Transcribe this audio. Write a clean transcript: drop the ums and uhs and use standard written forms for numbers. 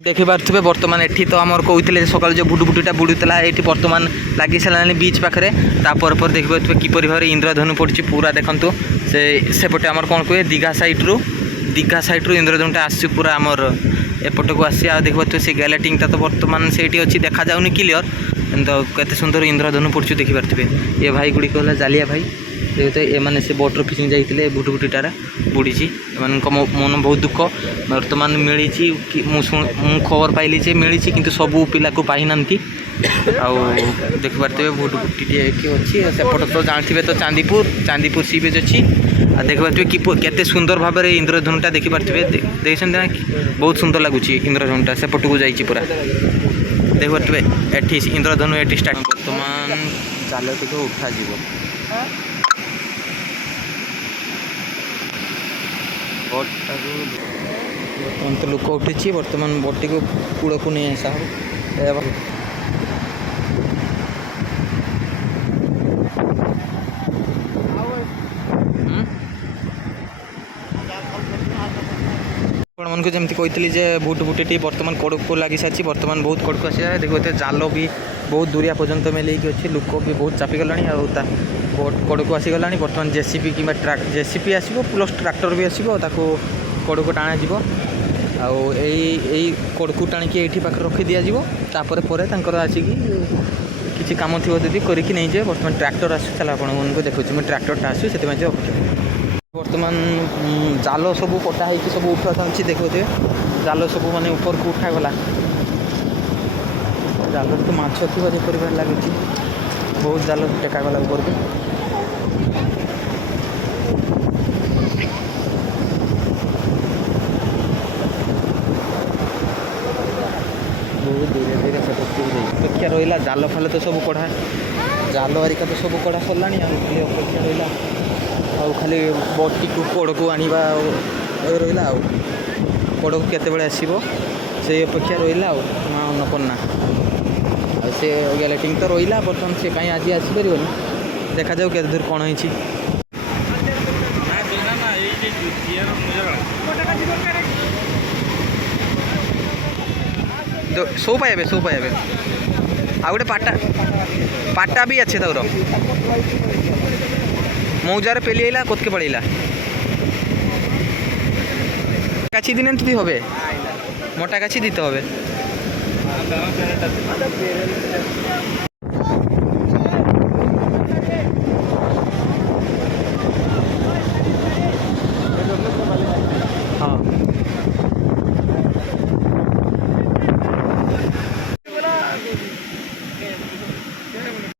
ଦେଖିପାରୁଥିବେ ବର୍ତ୍ତମାନ ଏଠି ତ ଆମର କହୁଥିଲେ ସକାଳୁ ଯେଉଁ ବୁଟୁବୁଟିଟା ବୁଡ଼ୁଥିଲା ଏଠି ବର୍ତ୍ତମାନ ଲାଗି ସାରିଲାଣି ବିଚ୍ ପାଖରେ। ତାପରେ ପରେ ଦେଖିପାରୁଥିବେ କିପରି ଭାବରେ ଇନ୍ଦ୍ରଧନୁ ପଡ଼ିଛି ପୁରା ଦେଖନ୍ତୁ। ସେପଟେ ଆମର କ'ଣ କୁହେ ଦୀଘା ସାଇଟ୍ରୁ ଇନ୍ଦ୍ରଧନୁଟା ଆସିଛି ପୁରା ଆମର ଏପଟକୁ ଆସି। ଆଉ ଦେଖିପାରୁଥିବେ ସେ ଗ୍ୟାଲେଟିଂଟା ତ ବର୍ତ୍ତମାନ ସେଇଠି ଅଛି, ଦେଖାଯାଉନି କ୍ଲିଅର, କିନ୍ତୁ କେତେ ସୁନ୍ଦର ଇନ୍ଦ୍ରଧନୁ ପଡ଼ୁଛି ଦେଖିପାରୁଥିବେ। ଏ ଭାଇ ଗୁଡ଼ିକ ହେଲା ଜାଲିଆ ଭାଇ। ଯେହେତୁ ଏମାନେ ସେ ବୋଟ୍ର ଫିସିଂ ଯାଇଥିଲେ ବୁଟୁବୁଟିଟାରେ ବୁଡ଼ିଛି। ଏମାନଙ୍କ ମନ ବହୁତ ଦୁଃଖ। ବର୍ତ୍ତମାନ ମିଳିଛି ମୁଁ ଖବର ପାଇଲି ଯେ ମିଳିଛି, କିନ୍ତୁ ସବୁ ପିଲାକୁ ପାଇନାହାନ୍ତି। ଆଉ ଦେଖିପାରୁଥିବେ ବୁଟୁବୁଟିଟିଏ ଏଠି ଅଛି। ସେପଟ ତ ଜାଣିଥିବେ ତ ଚାନ୍ଦିପୁର ସି ବିଚ୍ ଅଛି। ଆଉ ଦେଖିପାରୁଥିବେ କେତେ ସୁନ୍ଦର ଭାବରେ ଇନ୍ଦ୍ରଧନୁଟା ଦେଖିପାରୁଥିବେ। ଦେଖିଛନ୍ତି ନା ବହୁତ ସୁନ୍ଦର ଲାଗୁଛି ଇନ୍ଦ୍ରଧନୁଟା ସେପଟକୁ ଯାଇଛି ପୁରା। ଦେଖିପାରୁଥିବେ ଏଠି ଇନ୍ଦ୍ରଧନୁ ଏଠି ଷ୍ଟାର୍ଟ। ବର୍ତ୍ତମାନ ଜାଲଟିକୁ ଉଠାଯିବ। ବୋଟ୍ଟାକୁ ବର୍ତ୍ତମାନ ତ ଲୋକ ଉଠିଛି। ବର୍ତ୍ତମାନ ବୋଟ୍ଟିକୁ କୂଳକୁ ନେଇ ଆସିବା ହେବ। ଆପଣମାନଙ୍କୁ ଯେମିତି କହିଥିଲି ଯେ ବୁଟୁବୁଟିଟି ବର୍ତ୍ତମାନ କଡ଼କୁ ଲାଗି ସାରିଛି। ବର୍ତ୍ତମାନ ବହୁତ କଡ଼କୁ ଆସିଲା। ଦେଖିବେ ଜାଲ ବି ବହୁତ ଦୂରିଆ ପର୍ଯ୍ୟନ୍ତ ମେଲେଇକି ଅଛି। ଲୋକ ବି ବହୁତ ଚାପିଗଲାଣି। ଆଉ ତା ବୋଟ୍ କଡ଼କୁ ଆସିଗଲାଣି। ବର୍ତ୍ତମାନ ଜେସିପି କିମ୍ବା ଜେସିପି ଆସିବ, ପ୍ଲସ୍ ଟ୍ରାକ୍ଟର ବି ଆସିବ, ତାକୁ କଡ଼କୁ ଟାଣାଯିବ। ଆଉ ଏଇ କଡ଼କୁ ଟାଣିକି ଏଇଠି ପାଖରେ ରଖି ଦିଆଯିବ। ତାପରେ ପରେ ତାଙ୍କର ଆସିକି କିଛି କାମ ଥିବ ଯଦି କରିକି ନେଇଯିବେ। ବର୍ତ୍ତମାନ ଟ୍ରାକ୍ଟର ଆସୁଥିଲା, ଆପଣମାନଙ୍କୁ ଦେଖୁଛି ମୁଁ ଟ୍ରାକ୍ଟରଟା ଆସୁଛି, ସେଥିପାଇଁ ଯେ ଅପେକ୍ଷା। ବର୍ତ୍ତମାନ ଜାଲ ସବୁ କଟା ହେଇକି ସବୁ ଉଠା ଚାଲିଛି। ଦେଖୁଥିବେ ଜାଲ ସବୁ ମାନେ ଉପରକୁ ଉଠାଗଲା। ଜାଲରେ ତ ମାଛ ଥିବ ଯେପରି ଭାବରେ ଲାଗୁଛି। ବହୁତ ଜାଲ ଟେକାଗଲା ଉପରକୁ। ବହୁତ ଧୀରେ ଧୀରେ ସେପଟକୁ ଯାଇଛି। ଅପେକ୍ଷା ରହିଲା ଜାଲ ଫାଲ ତ ସବୁ କଢ଼ା, ଜାଲ ହେରିକା ତ ସବୁ କଢ଼ା ସରିଲାଣି। ଆଉ ଖାଲି ଅପେକ୍ଷା ରହିଲା, ଆଉ ଖାଲି ବୋଟ୍ଟିକୁ କଡ଼କୁ ଆଣିବା ରହିଲା। ଆଉ କଡ଼କୁ କେତେବେଳେ ଆସିବ ସେଇ ଅପେକ୍ଷା ରହିଲା। ଆଉ ମା ଅନ୍ନପୂର୍ଣ୍ଣା ଆଉ ସେ ଗ୍ୟାଲେଟିଂ ତ ରହିଲା। ବର୍ତ୍ତମାନ ସେ କାହିଁ ଆଜି ଆସିପାରିବନି, ଦେଖାଯାଉ କେତେ ଦୂର କ'ଣ ହେଇଛି। ସବୁ ପାଇବେ ଆଉ ଗୋଟେ ପାଟା ବି আছে তার মৌজারে পেলি এলা কোথকে পড়িলা কাছি দিনে দিতে হবে, মোটা কাছি দিতে হবে।